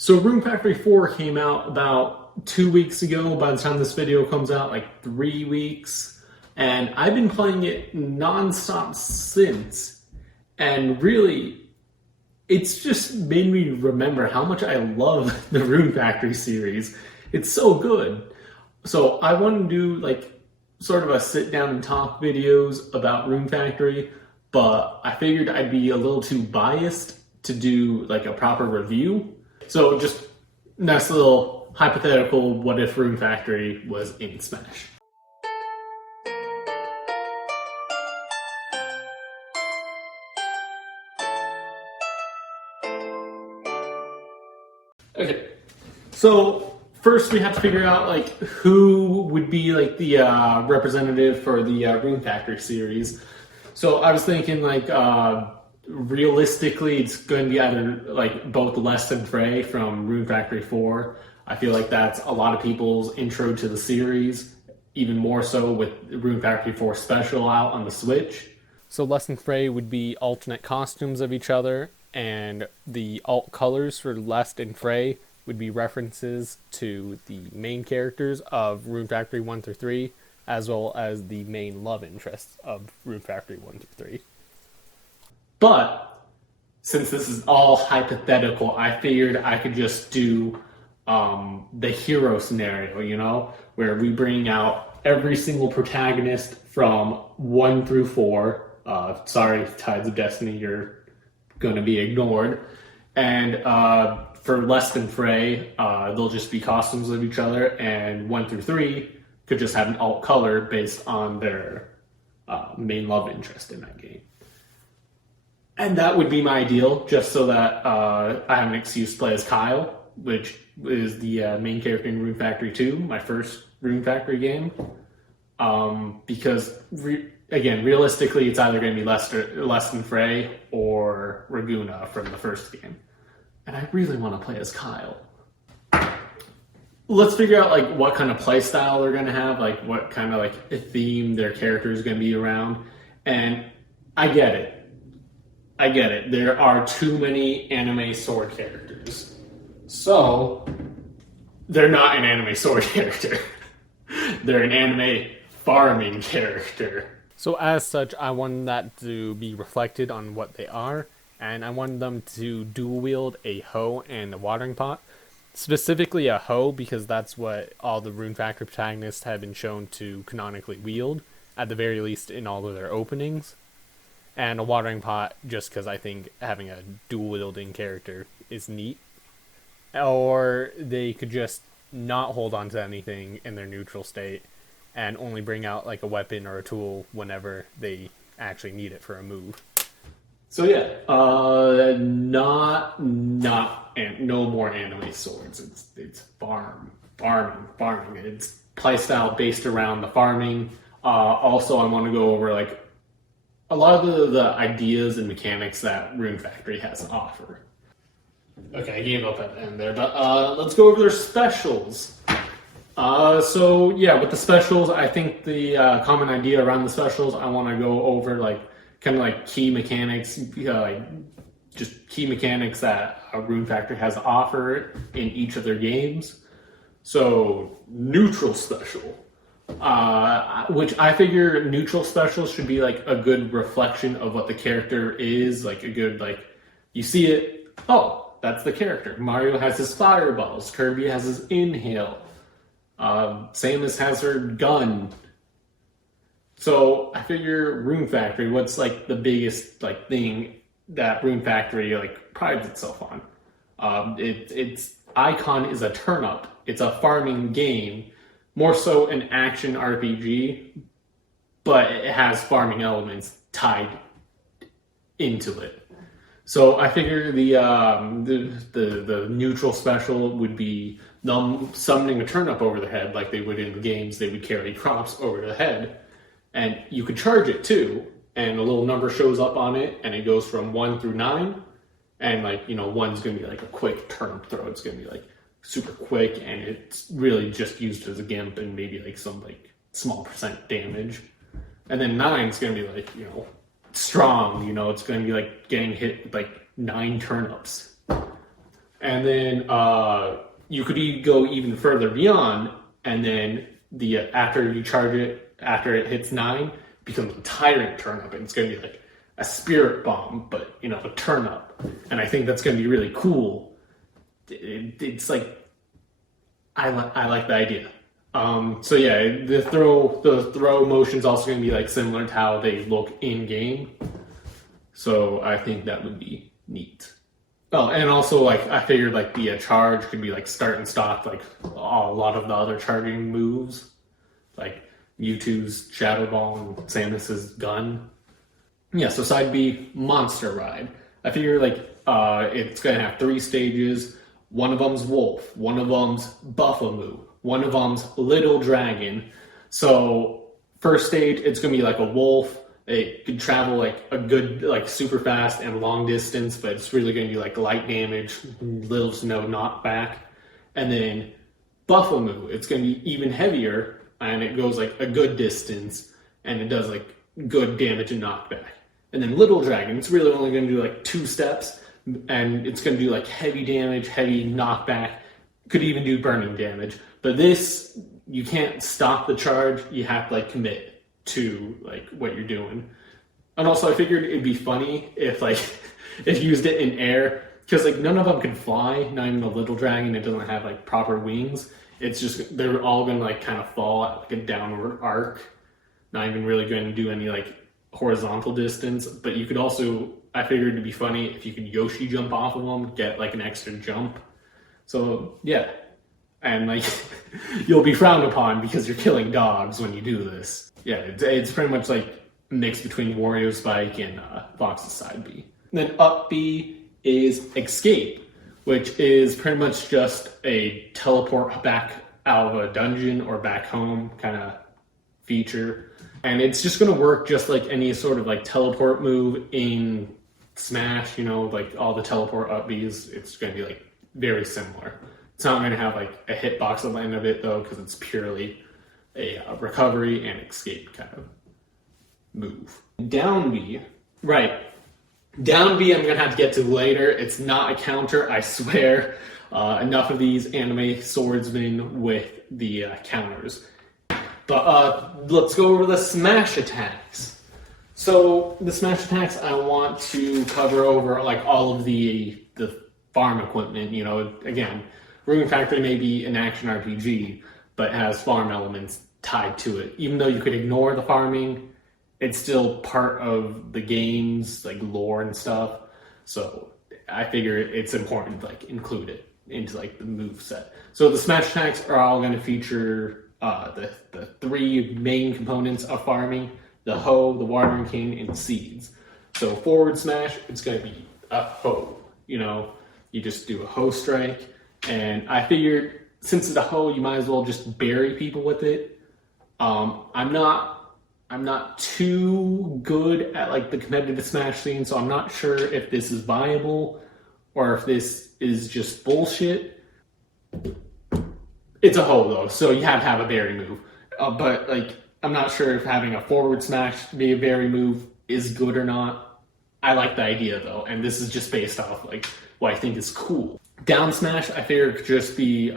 So Rune Factory 4 came out about 2 weeks ago. By the time this video comes out, like 3 weeks. And I've been playing it nonstop since. And really, it's just made me remember how much I love the Rune Factory series. It's so good. So I want to do like sort of a sit down and talk videos about Rune Factory, but I figured I'd be a little too biased to do like a proper review. So just nice little hypothetical, what if Rune Factory was in Smash? Okay, so first we have to figure out like who would be like the representative for the Rune Factory series. So I was thinking like realistically it's going to be either like both Les and Frey from Rune Factory 4. I feel like that's a lot of people's intro to the series, even more so with Rune Factory 4 Special out on the Switch. So Les and Frey would be alternate costumes of each other, and the alt colors for Les and Frey would be references to the main characters of Rune Factory 1 through 3, as well as the main love interests of Rune Factory 1 through 3. But since this is all hypothetical, I figured I could just do the hero scenario, you know, where we bring out every single protagonist from 1 through 4. Sorry, Tides of Destiny, you're going to be ignored. And for Les and Frey, they'll just be costumes of each other, and 1 through 3 could just have an alt color based on their main love interest in that game. And that would be my ideal, just so that I have an excuse to play as Kyle, which is the main character in Rune Factory 2, my first Rune Factory game. Because, again, realistically, it's either going to be Les and Frey or Raguna from the first game. And I really want to play as Kyle. Let's figure out like what kind of play style they're going to have, like what kind of like a theme their character is going to be around. And I get it. There are too many anime sword characters. So, they're not an anime sword character. They're an anime farming character. So as such, I want that to be reflected on what they are, and I want them to dual wield a hoe and a watering pot. Specifically a hoe, because that's what all the Rune Factory protagonists have been shown to canonically wield, at the very least in all of their openings. And a watering pot, just because I think having a dual-wielding character is neat. Or they could just not hold on to anything in their neutral state and only bring out like a weapon or a tool whenever they actually need it for a move. So yeah, no more anime swords. It's farming. It's playstyle based around the farming. Also, I want to go over like a lot of the ideas and mechanics that Rune Factory has to offer. Okay, I gave up at the end there, but let's go over their specials. So yeah, with the specials, I think the common idea around the specials, I want to go over like kind of like key mechanics, like just key mechanics that Rune Factory has to offer in each of their games. So neutral special. Which I figure neutral specials should be like a good reflection of what the character is, like a good, like, you see it, oh, that's the character. Mario has his fireballs, Kirby has his inhale, Samus has her gun. So I figure Rune Factory, what's like the biggest like thing that Rune Factory like prides itself on? Its icon is a turnip. It's a farming game. More so an action RPG, but it has farming elements tied into it. So I figure the neutral special would be them summoning a turnip over their head, like they would in the games. They would carry crops over their head, and you could charge it too. And a little number shows up on it, and it goes from 1 through 9. And like, you know, 1's gonna be like a quick turnip throw. It's gonna be like super quick, and it's really just used as a gimp and maybe like some like small percent damage. And then 9's gonna be like, you know, strong, you know, it's gonna be like getting hit with like 9 turnips. And then you could go even further beyond, and then after you charge it, after it hits 9, it becomes a Tyrant Turnip, and it's going to be like a Spirit Bomb, but a turnip. And I think that's going to be really cool. It's like I like the idea. So yeah, the throw motion's also going to be like similar to how they look in game. So I think that would be neat. Oh, and also like I figured like the charge could be like start and stop like a lot of the other charging moves, like Mewtwo's Shadow Ball and Samus's gun. Yeah, so side B, Monster Ride. I figure like it's gonna have 3 stages. One of them's Wolf, one of them's Buffamoo, one of them's Little Dragon. So first stage, it's gonna be like a wolf. It could travel like a good, like super fast and long distance, but it's really gonna be like light damage, little to no knockback. And then Buffamoo, it's gonna be even heavier, and it goes like a good distance, and it does like good damage and knockback. And then Little Dragon, it's really only gonna do like 2 steps, and it's going to do like heavy damage, heavy knockback, could even do burning damage. But this, you can't stop the charge, you have to like commit to like what you're doing. And also I figured it'd be funny if like if you used it in air, because like none of them can fly, not even the Little Dragon, it doesn't have like proper wings. It's just, they're all going to like kind of fall at like a downward arc, not even really going to do any like horizontal distance. But you could also, I figured it'd be funny if you could Yoshi jump off of them, get like an extra jump. So yeah, and like you'll be frowned upon because you're killing dogs when you do this. Yeah, it's pretty much like a mix between Wario Spike and Fox's side B. And then up B is Escape, which is pretty much just a teleport back out of a dungeon or back home kind of feature. And it's just going to work just like any sort of like teleport move in Smash, like all the teleport up Bs, it's going to be like very similar. It's not going to have like a hitbox at the end of it though, because it's purely a recovery and escape kind of move. Down B, right. Down B I'm going to have to get to later. It's not a counter, I swear. Enough of these anime swordsmen with the counters. But let's go over the Smash attacks. So the Smash attacks, I want to cover over like all of the farm equipment. Again, Rune Factory may be an action RPG, but has farm elements tied to it. Even though you could ignore the farming, it's still part of the game's like lore and stuff. So I figure it's important to like include it into like the move set. So the Smash attacks are all going to feature the 3 main components of farming: the hoe, the watering cane, and seeds. So forward smash, it's going to be a hoe. You just do a hoe strike. And I figured since it's a hoe, you might as well just bury people with it. I'm not too good at like the competitive Smash scene, so I'm not sure if this is viable or if this is just bullshit. It's a hoe though, so you have to have a bury move. But like, I'm not sure if having a forward smash to be a bury move is good or not. I like the idea though, and this is just based off like what I think is cool. Down smash, I figure could just be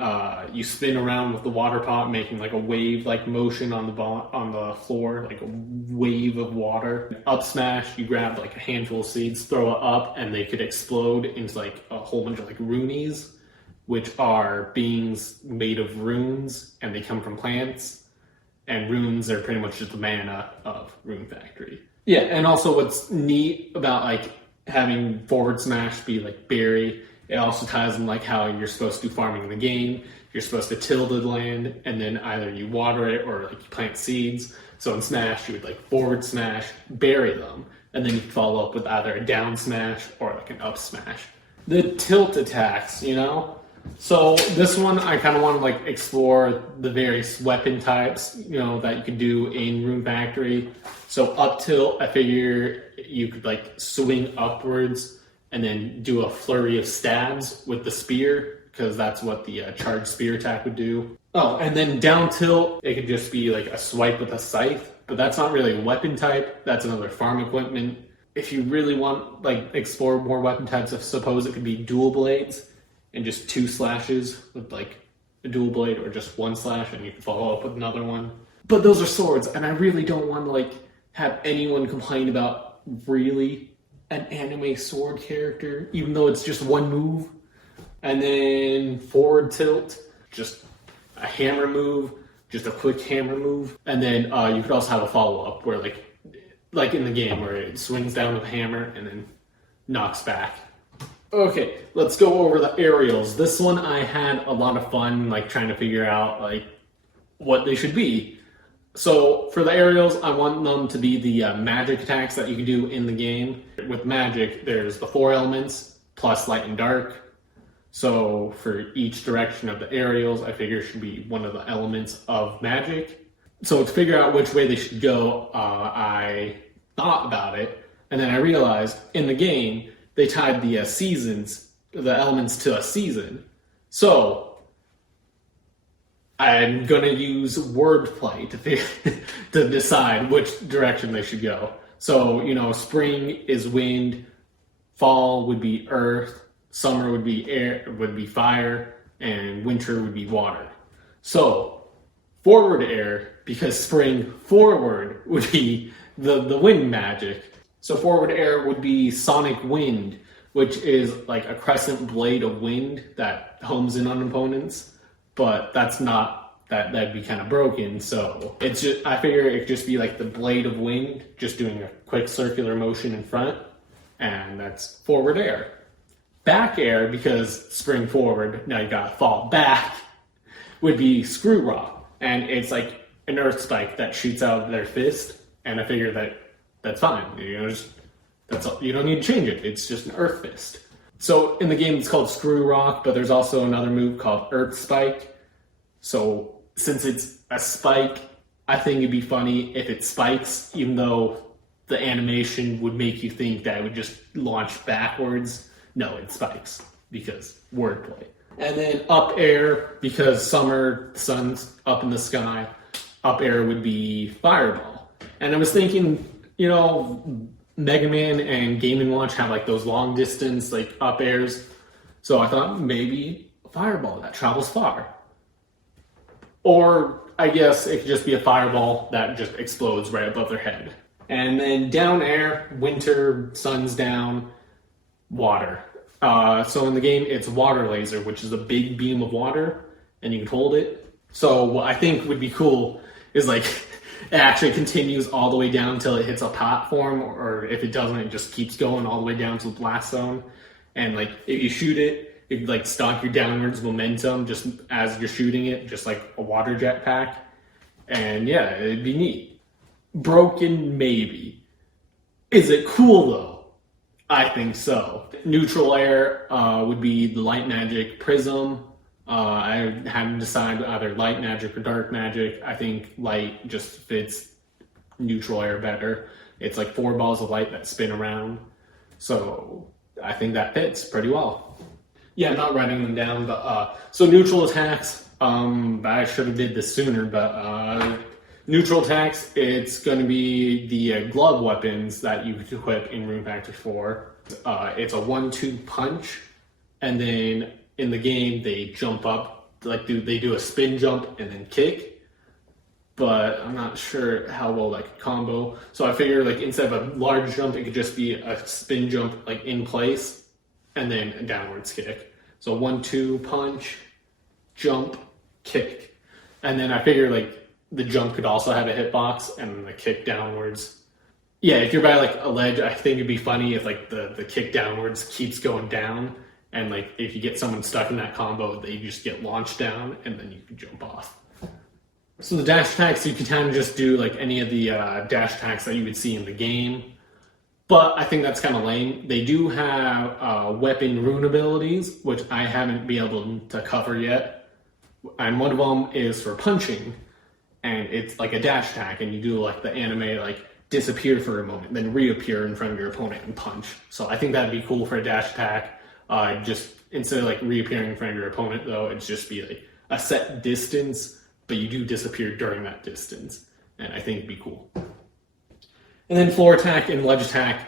you spin around with the water pot, making like a wave-like motion on the floor, like a wave of water. Up smash, you grab like a handful of seeds, throw it up, and they could explode into like a whole bunch of like runes, which are beings made of runes, and they come from plants. And runes are pretty much just the mana of Rune Factory. Yeah, and also what's neat about like having forward smash be like bury, it also ties in like how you're supposed to do farming in the game. You're supposed to till the land, and then either you water it or like you plant seeds. So in Smash, you would like forward smash, bury them, and then you follow up with either a down smash or like an up smash. The tilt attacks, So this one, I kind of want to like explore the various weapon types, that you can do in Rune Factory. So up tilt, I figure you could like swing upwards and then do a flurry of stabs with the spear, because that's what the charged spear attack would do. Oh, and then down tilt, it could just be like a swipe with a scythe, but that's not really a weapon type. That's another farm equipment. If you really want like explore more weapon types, I suppose it could be dual blades. and just 2 slashes with like a dual blade, or just 1 slash and you can follow up with another one. But those are swords, and I really don't want to like have anyone complain about really an anime sword character, even though it's just 1 move. And then forward tilt, just a hammer move, just a quick hammer move. And then you could also have a follow-up where like in the game where it swings down with a hammer and then knocks back. Okay, let's go over the aerials. This one I had a lot of fun like trying to figure out like what they should be. So for the aerials, I want them to be the magic attacks that you can do in the game. With magic, there's the 4 elements plus light and dark. So for each direction of the aerials, I figure it should be one of the elements of magic. So to figure out which way they should go, I thought about it, and then I realized in the game they tied the seasons, the elements to a season. So I'm gonna use wordplay to decide which direction they should go. So spring is wind, fall would be earth, summer would be air, would be fire, and winter would be water. So forward air, because spring forward would be the wind magic. So forward air would be sonic wind, which is like a crescent blade of wind that homes in on opponents, but that's not, that'd be kind of broken. So it's just, I figure it could just be like the blade of wind, just doing a quick circular motion in front, and that's forward air. Back air, because spring forward, now you gotta fall back, would be screw rock. And it's like an earth spike that shoots out of their fist. And I figure that's fine. That's all, you don't need to change it. It's just an earth fist. So in the game it's called screw rock, but there's also another move called earth spike. So since it's a spike, I think it'd be funny if it spikes, even though the animation would make you think that it would just launch backwards. No, it spikes, because wordplay. And then up air, because summer, sun's up in the sky, up air would be fireball. And I was thinking, Mega Man and Game & Watch have like those long distance, like up airs. So I thought maybe a fireball that travels far. Or I guess it could just be a fireball that just explodes right above their head. And then down air, winter, sun's down, water. So in the game, it's water laser, which is a big beam of water, and you can hold it. So what I think would be cool is like it actually continues all the way down until it hits a platform, or if it doesn't, it just keeps going all the way down to the blast zone. And like if you shoot it, it like stop your downwards momentum just as you're shooting it, just like a water jetpack. And yeah, it'd be neat. Broken, maybe. Is it cool though? I think so. Neutral air would be the light magic prism. I had to decide either light magic or dark magic. I think light just fits neutral air better. It's like 4 balls of light that spin around. So I think that fits pretty well. Yeah, I'm not writing them down, but so neutral attacks. I should have did this sooner, but neutral attacks, it's going to be the glove weapons that you equip in Rune Factory 4. It's a 1-2 punch, and then in the game they jump up, like they do a spin jump and then kick. But I'm not sure how well that could combo. So I figure like instead of a large jump, it could just be a spin jump like in place, and then a downwards kick. So 1-2 punch, jump, kick, and then I figure like the jump could also have a hitbox, and then the kick downwards. Yeah, if you're by like a ledge, I think it'd be funny if like the kick downwards keeps going down, and like if you get someone stuck in that combo, they just get launched down, and then you can jump off. So the dash attacks, you can kind of just do like any of the dash attacks that you would see in the game, but I think that's kind of lame. They do have weapon rune abilities, which I haven't been able to cover yet, and one of them is for punching. And it's like a dash attack, and you do like the anime, like disappear for a moment, then reappear in front of your opponent and punch. So I think that'd be cool for a dash attack. Just instead of like reappearing in front of your opponent, though, it'd just be like a set distance, but you do disappear during that distance. And I think it'd be cool. And then floor attack and ledge attack,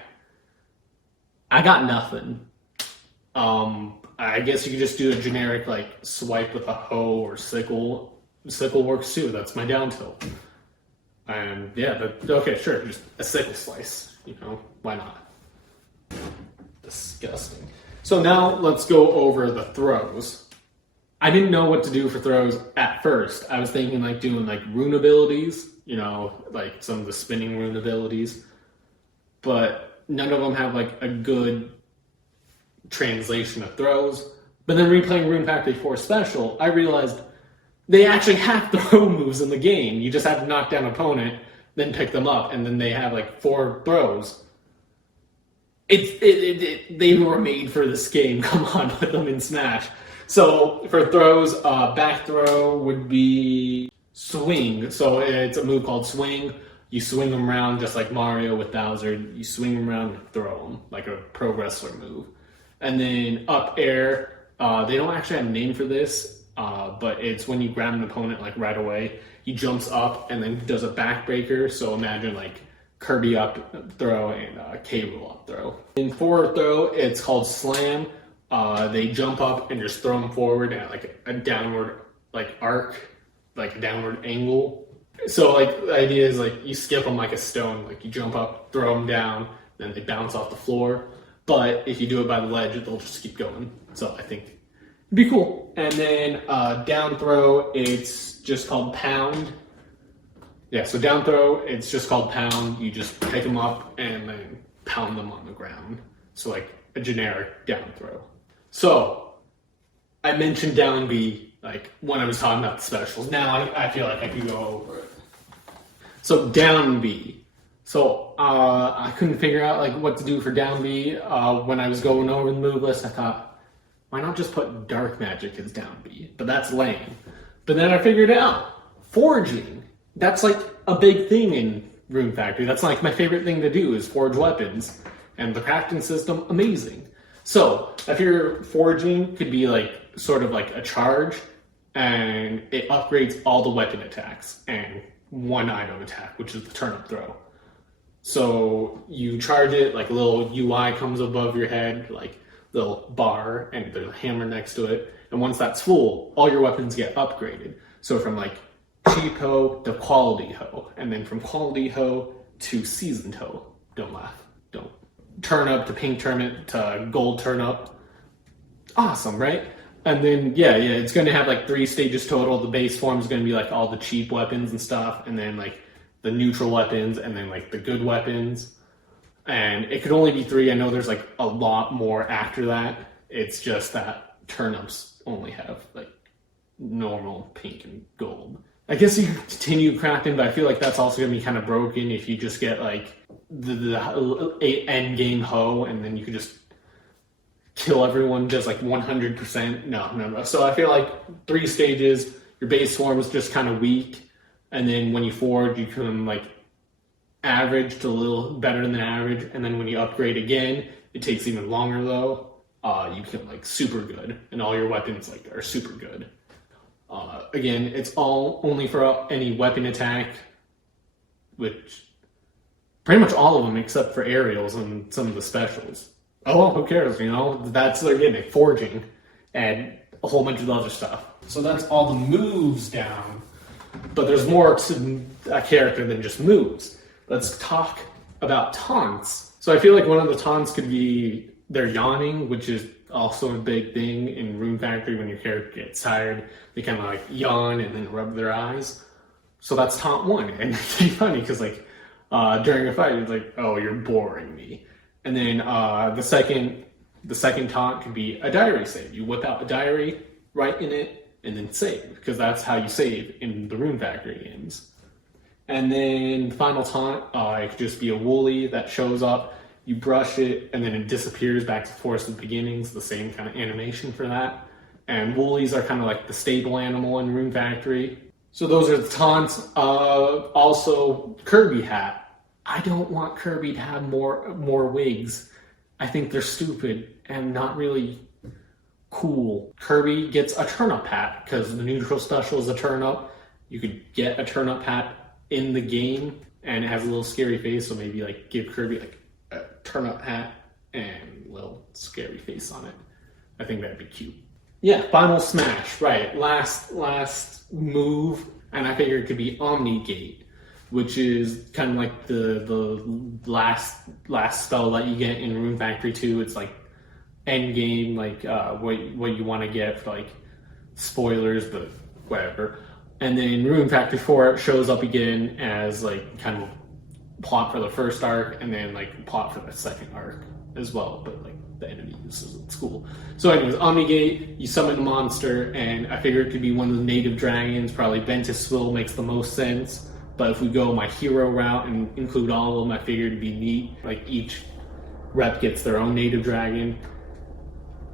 I got nothing. I guess you could just do a generic like swipe with a hoe or sickle. Sickle works too. That's my down tilt. And yeah, but okay, sure, just a sickle slice. You know, why not? Disgusting. So now let's go over the throws. I didn't know what to do for throws at first. I was thinking like doing like rune abilities, you know, like some of the spinning rune abilities, but none of them have like a good translation of throws. But then replaying Rune Factory 4 Special, I realized they actually have throw moves in the game. You just have to knock down an opponent, then pick them up, and then they have like 4 throws. They were made for this game. Come on, put them in Smash. So for throws, back throw would be swing. So it's a move called swing. You swing them around just like Mario with Bowser. You swing them around and throw them like a pro wrestler move. And then up air, they don't actually have a name for this, but it's when you grab an opponent like right away. He jumps up and then does a backbreaker. So imagine like Kirby up throw and K. Rool up throw. In forward throw, it's called slam. They jump up and just throw them forward at like a downward like arc, like a downward angle. So like the idea is like you skip them like a stone, like you jump up, throw them down, then they bounce off the floor. But if you do it by the ledge, they'll just keep going. So I think it'd be cool. And then down throw, it's just called pound. Yeah, so down throw, it's just called pound. You just pick them up and then pound them on the ground. So like a generic down throw. So I mentioned down B like when I was talking about the specials. Now I feel like I can go over it. So down B. So I couldn't figure out like what to do for down B. When I was going over the move list, I thought, why not just put dark magic as down B? But that's lame. But then I figured it out. Forging. That's like a big thing in Rune Factory. That's like my favorite thing to do is forge weapons. And the crafting system, amazing. So if you're forging, could be like sort of like a charge, and it upgrades all the weapon attacks and one item attack, which is the turnip throw. So you charge it, like a little UI comes above your head, like little bar, and there's a hammer next to it. And once that's full, all your weapons get upgraded. So from like cheap hoe to quality hoe, and then from quality hoe to seasoned hoe. Don't laugh. Don't. Turnip to pink turnip to gold turnip. Awesome, right? And then yeah, it's going to have like 3 stages total. The base form is going to be like all the cheap weapons and stuff, and then like the neutral weapons, and then like the good weapons. And it could only be 3. I know there's like a lot more after that. It's just that turnips only have like normal pink and gold. I guess you can continue crafting, but I feel like that's also going to be kind of broken if you just get like the end game hoe, and then you could just kill everyone just like 100%. No. So I feel like 3 stages, your base form is just kind of weak, and then when you forge, you can like average to a little better than average, and then when you upgrade again, it takes even longer though. You can like super good, and all your weapons like are super good. Again, it's all only for any weapon attack, which pretty much all of them except for aerials and some of the specials. Oh, well, who cares, you know? That's their gimmick, forging, and a whole bunch of other stuff. So that's all the moves down, but there's more to a character than just moves. Let's talk about taunts. So I feel like one of the taunts could be they're yawning, which is also a big thing in Rune Factory. When your character gets tired, they kind of like yawn and then rub their eyes. So that's taunt 1, and it's pretty funny because like during a fight, it's like, oh, you're boring me. And then the second taunt could be a diary save. You whip out a diary, write in it, and then save, because that's how you save in the Rune Factory games. And then the final taunt, it could just be a woolly that shows up. You brush it, and then it disappears back to Forest of Beginnings, the same kind of animation for that. And woolies are kind of like the stable animal in Rune Factory. So those are the taunts. Also, Kirby hat. I don't want Kirby to have more wigs. I think they're stupid and not really cool. Kirby gets a turnip hat, because the neutral special is a turnip. You could get a turnip hat in the game, and it has a little scary face, so maybe like give Kirby like a turnip hat and a little scary face on it. I think that'd be cute. Yeah, final smash, right. Last move, and I figured it could be Omnigate, which is kind of like the last spell that you get in Rune Factory 2. It's like end game, like what you want to get for like spoilers, but whatever. And then Rune Factory 4 shows up again as like kind of plot for the first arc, and then like plot for the second arc as well, but like the enemy uses it's cool. So anyways, Omnigate, you summon a monster, and I figured it could be one of the native dragons. Probably Ventusville makes the most sense, but if we go my hero route and include all of them, I figured it'd be neat. Like each rep gets their own native dragon.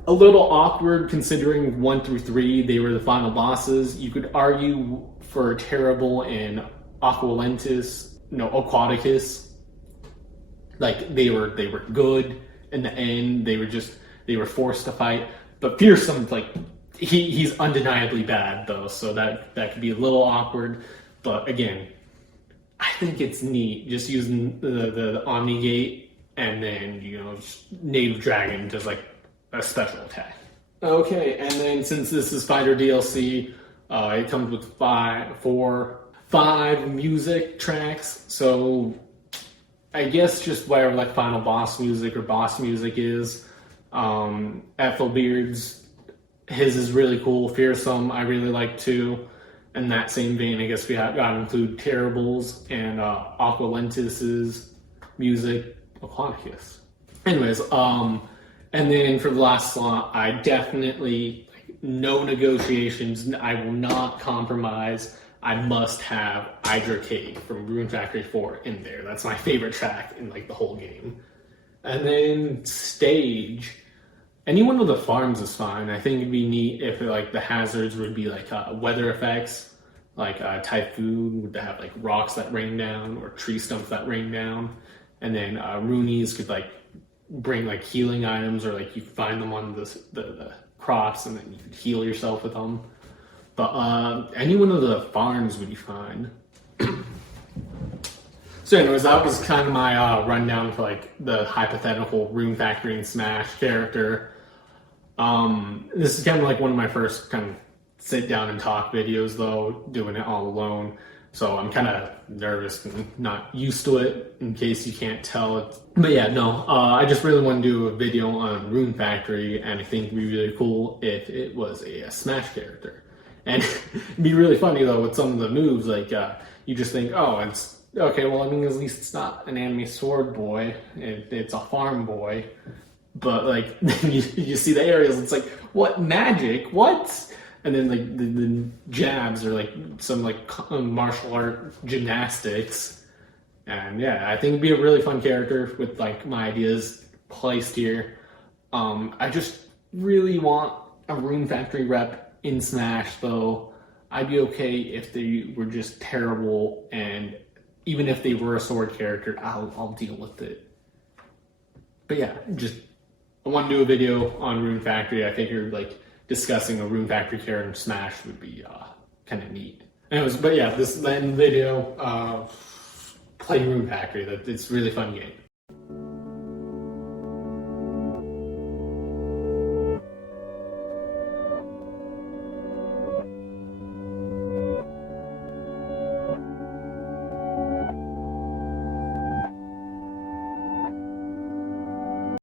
A little awkward considering 1 through 3, they were the final bosses. You could argue for Terrible and Aquaticus. Like they were good in the end. They were forced to fight. But Fearsome, like he's undeniably bad though, so that could be a little awkward. But again, I think it's neat just using the Omnigate and then native dragon does like a special attack. Okay, and then since this is Fighter DLC, it comes with five music tracks. So I guess just whatever like final boss music or boss music is. Ethelbeard's, his is really cool. Fearsome, I really like too. In that same vein, I guess we got to include Terrible's and Aqualentus's music, Aquaticus. Anyways, and then for the last slot, I definitely, no negotiations, I will not compromise. I must have Hydra Cake from Rune Factory 4 in there. That's my favorite track in like the whole game. And then stage, any one of the farms is fine. I think it'd be neat if like the hazards would be like weather effects, like Typhoon would have like rocks that rain down or tree stumps that rain down. And then Runeys could like bring like healing items, or like you find them on the crops and then you could heal yourself with them. But any one of the farms would be fine. So anyways, that was kind of my rundown for like the hypothetical Rune Factory and Smash character. This is kind of like one of my first kind of sit down and talk videos though, doing it all alone. So I'm kind of nervous and not used to it, in case you can't tell. But yeah, no, I just really want to do a video on Rune Factory, and I think it'd be really cool if it was a Smash character. And it'd be really funny though with some of the moves, like you just think, oh, it's okay, well, I mean, at least it's not an anime sword boy, it's a farm boy. But like, then you see the aerials, it's like, what magic, what? And then like the jabs are like some like martial art gymnastics. And yeah, I think it'd be a really fun character with like my ideas placed here. I just really want a Rune Factory rep in Smash though. I'd be okay if they were just terrible, and even if they were a sword character, I'll deal with it. But yeah, I want to do a video on Rune Factory. I figured like discussing a Rune Factory character in Smash would be kind of neat. Anyways, but yeah, this end video, play Rune Factory. It's a really fun game.